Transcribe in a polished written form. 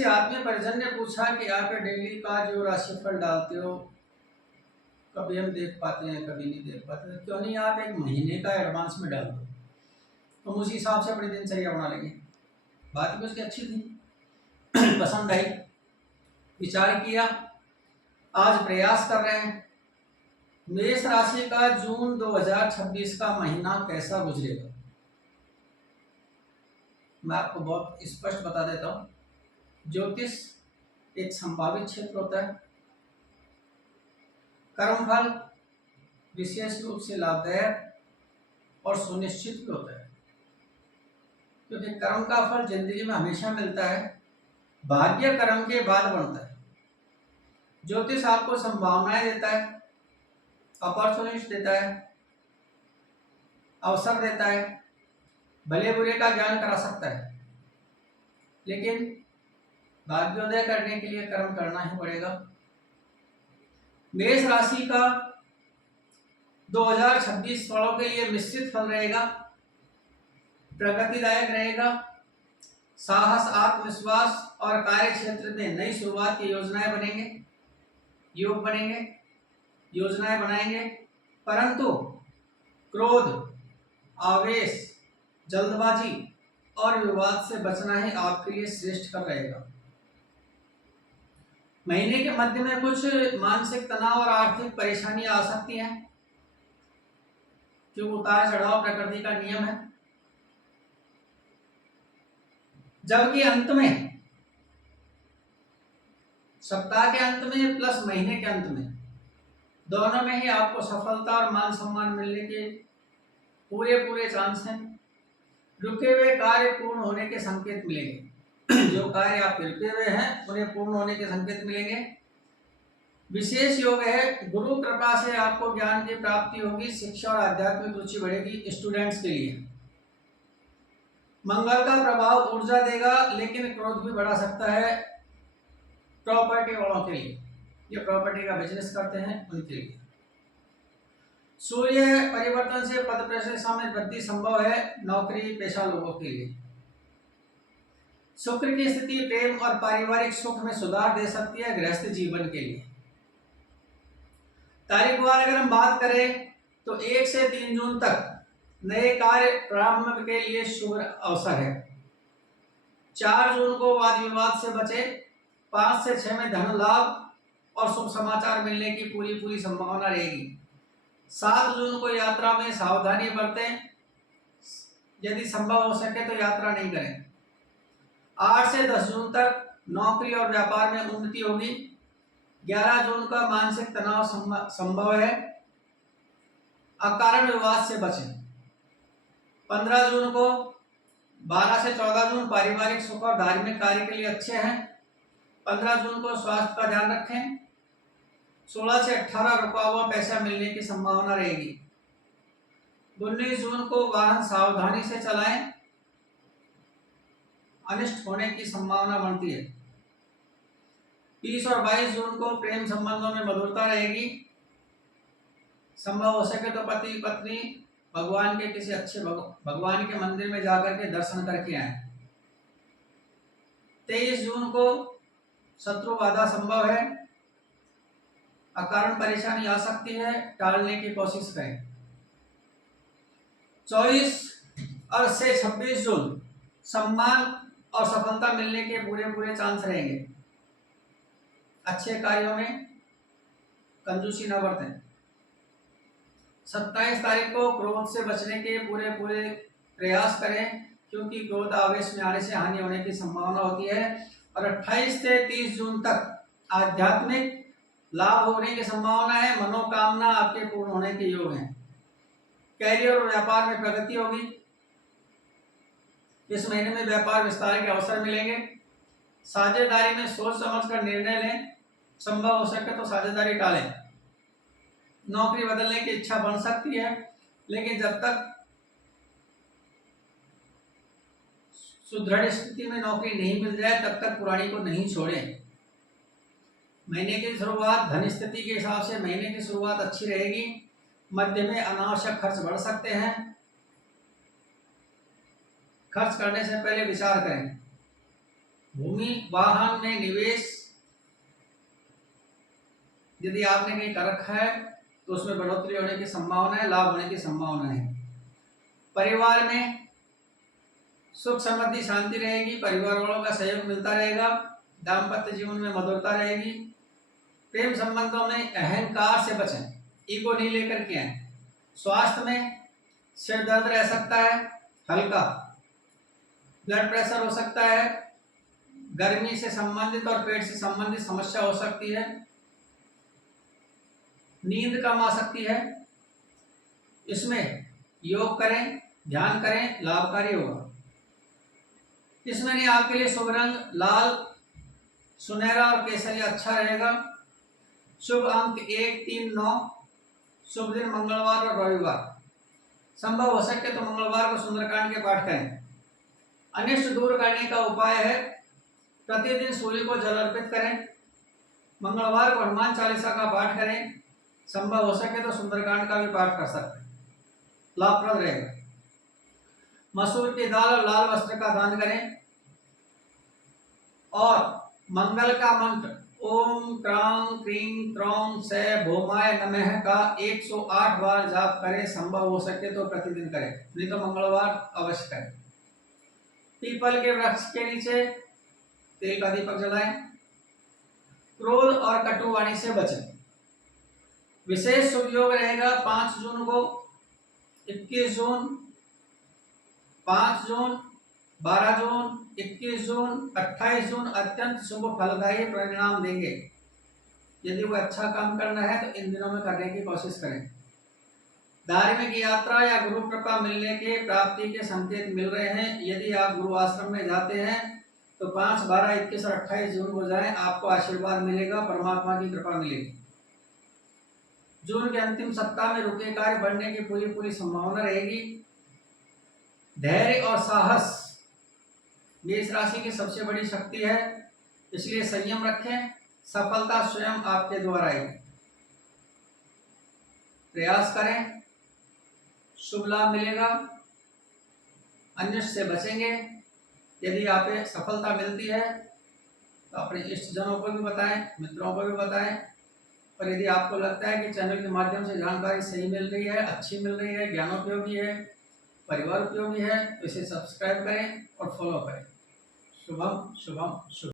किसी आत्मीय परिजन ने पूछा कि आप डेली का जो राशिफल डालते हो, कभी हम देख पाते हैं कभी नहीं देख पाते, क्यों नहीं आप एक महीने का एडवांस में डाल दो, तो हम उसी हिसाब से अपनी दिनचर्या बना लेंगे। बात भी उसकी अच्छी थी, पसंद आई, विचार किया, आज प्रयास कर रहे हैं। मेष राशि का जून 2026 का महीना कैसा गुजरेगा, मैं आपको बहुत स्पष्ट बता देता हूं। ज्योतिष एक संभावित क्षेत्र होता है। कर्मफल विशेष रूप से लाभदायक और सुनिश्चित भी होता है, क्योंकि कर्म का फल जिंदगी में हमेशा मिलता है, भाग्य कर्म के बाद बनता है। ज्योतिष आपको संभावनाएं देता है, अपॉर्चुनिटी देता है, अवसर देता है, भले बुरे का ज्ञान करा सकता है, लेकिन भाग्योदय करने के लिए कर्म करना ही पड़ेगा। मेष राशि का 2026 फलों के लिए मिश्रित फल रहेगा, प्रगतिदायक रहेगा। साहस, आत्मविश्वास और कार्य क्षेत्र में नई शुरुआत की योजनाएं बनेंगे, योग बनेंगे, योजनाएं बनाएंगे, परंतु क्रोध, आवेश, जल्दबाजी और विवाद से बचना ही आपके लिए श्रेष्ठ कर रहेगा। महीने के मध्य में कुछ मानसिक तनाव और आर्थिक परेशानियां आ सकती हैं, क्योंकि उतार चढ़ाव प्रकृति का नियम है। जबकि अंत में, सप्ताह के अंत में प्लस महीने के अंत में, दोनों में ही आपको सफलता और मान सम्मान मिलने के पूरे चांस हैं। रुके हुए कार्य पूर्ण होने के संकेत मिलेंगे। जो कार्य आप रुके हुए हैं उन्हें पूर्ण होने के संकेत मिलेंगे। विशेष योग है, गुरु कृपा से आपको ज्ञान की प्राप्ति होगी, शिक्षा और आध्यात्मिक रुचि बढ़ेगी। स्टूडेंट्स के लिए मंगल का प्रभाव ऊर्जा देगा, लेकिन क्रोध भी बढ़ा सकता है। प्रॉपर्टी वालों के लिए, ये प्रॉपर्टी का बिजनेस करते हैं उनके लिए। सूर्य परिवर्तन से पद प्रशंसा में वृद्धि संभव है, नौकरी पेशा लोगों के लिए। शुक्र की स्थिति प्रेम और पारिवारिक सुख में सुधार दे सकती है, गृहस्थ जीवन के लिए। तारीखवार अगर हम बात करें तो 1 से 3 जून तक नए कार्य प्रारंभ के लिए शुभ अवसर है। 4 जून को वाद विवाद से बचे। 5 से 6 में धन लाभ और शुभ समाचार मिलने की पूरी संभावना रहेगी। 7 जून को यात्रा में सावधानी बरतें, यदि संभव हो सके तो यात्रा नहीं करें। 8 से 10 जून तक नौकरी और व्यापार में उन्नति होगी। 11 जून का मानसिक तनाव संभव है, अकारण विवाद से बचें। 15 जून को 12 से 14 जून पारिवारिक सुख और धार्मिक कार्य के लिए अच्छे हैं। 15 जून को स्वास्थ्य का ध्यान रखें। 16 से 18 रुका हुआ पैसा मिलने की संभावना रहेगी। 19 जून को वाहन सावधानी से चलाएं, अनिष्ट होने की संभावना बनती है। 30 और 22 जून को प्रेम संबंधों में मधुरता रहेगी। संभव हो सके तो पति पत्नी भगवान के किसी अच्छे भगवान के मंदिर में जाकर के दर्शन करके आए। 23 जून को शत्रु बाधा संभव है, अकारण परेशानी आ सकती है, टालने की कोशिश करें। 24 और से 26 जून सम्मान और सफलता मिलने के पूरे चांस रहेंगे। अच्छे कार्यों में कंजूसी न बरतें। 27 तारीख को क्रोध से बचने के पूरे प्रयास करें, क्योंकि क्रोध आवेश में आने से हानि होने की संभावना होती है। और 28 से 30 जून तक आध्यात्मिक लाभ होने की संभावना है, मनोकामना आपके पूर्ण होने के योग हैं। कैरियर और व्यापार में प्रगति होगी। इस महीने में व्यापार विस्तार के अवसर मिलेंगे। साझेदारी में सोच समझकर निर्णय लें, संभव हो सके तो साझेदारी टालें। नौकरी बदलने की इच्छा बन सकती है, लेकिन जब तक सुदृढ़ स्थिति में नौकरी नहीं मिल जाए तब तक पुरानी को नहीं छोड़ें। महीने की शुरुआत धन स्थिति के हिसाब से महीने की शुरुआत अच्छी रहेगी। मध्य में अनावश्यक खर्च बढ़ सकते हैं, खर्च करने से पहले विचार करें। भूमि वाहन में निवेश यदि आपने कहीं कर रखा है तो उसमें बढ़ोतरी होने की संभावना है, लाभ होने की संभावना है। परिवार में सुख समृद्धि शांति रहेगी, परिवार वालों का सहयोग मिलता रहेगा, दाम्पत्य जीवन में मधुरता रहेगी। प्रेम संबंधों में अहंकार से बचें, ईगो नहीं लेकर के आए। स्वास्थ्य में सिर दर्द रह सकता है हल्का, ब्लड प्रेशर हो सकता है, गर्मी से संबंधित और पेट से संबंधित समस्या हो सकती है, नींद कम आ सकती है। इसमें योग करें, ध्यान करें, लाभकारी होगा। इस महीने आपके लिए शुभ रंग लाल, सुनहरा और केसरिया अच्छा रहेगा। शुभ अंक 1, 3, 9। शुभ दिन मंगलवार और रविवार। संभव हो सके तो मंगलवार को सुंदरकांड के पाठ करें। अनिष्ट दूर करने का उपाय है प्रतिदिन सूर्य को जल अर्पित करें, मंगलवार को हनुमान चालीसा का पाठ करें, संभव हो सके तो सुंदरकांड का भी पाठ कर सकते हैं, लाभप्रद रहेगा। मसूर की दाल और लाल वस्त्र का दान करें और मंगल का मंत्र ओम क्रां क्रीं क्रौं से भौमाय नमः का 108 बार जाप करें, संभव हो सके तो प्रतिदिन करें, नहीं तो मंगलवार अवश्य करें। पीपल के वृक्ष के नीचे तेल का दीपक जलाएं। क्रोध और कटुवाणी से बचें। विशेष शुभ योग रहेगा 5 जून को, 21 जून, 5 जून, 12 जून, 21 जून, 28 जून अत्यंत शुभ फलदायी परिणाम देंगे। यदि वो अच्छा काम करना है तो इन दिनों में करने की कोशिश करें। धार्मिक यात्रा या गुरु कृपा मिलने के प्राप्ति के संकेत मिल रहे हैं। यदि आप गुरु आश्रम में जाते हैं तो 5, 12, 21 और 28 जून को जाएं, आपको आशीर्वाद मिलेगा, परमात्मा की कृपा मिलेगी। जून के अंतिम सप्ताह में रुके कार्य बढ़ने की पूरी संभावना रहेगी। धैर्य और साहस मेष राशि की सबसे बड़ी शक्ति है, इसलिए संयम रखें, सफलता स्वयं आपके द्वारा आएगी। प्रयास करें, शुभ लाभ मिलेगा, अन्य से बचेंगे। यदि आप सफलता मिलती है तो अपने इष्टजनों को भी बताएं, मित्रों को भी बताएं। और यदि आपको लगता है कि चैनल के माध्यम से जानकारी सही मिल रही है, अच्छी मिल रही है, ज्ञानोपयोगी है, परिवार उपयोगी है, तो इसे सब्सक्राइब करें और फॉलो करें। शुभम शुभम शुभ।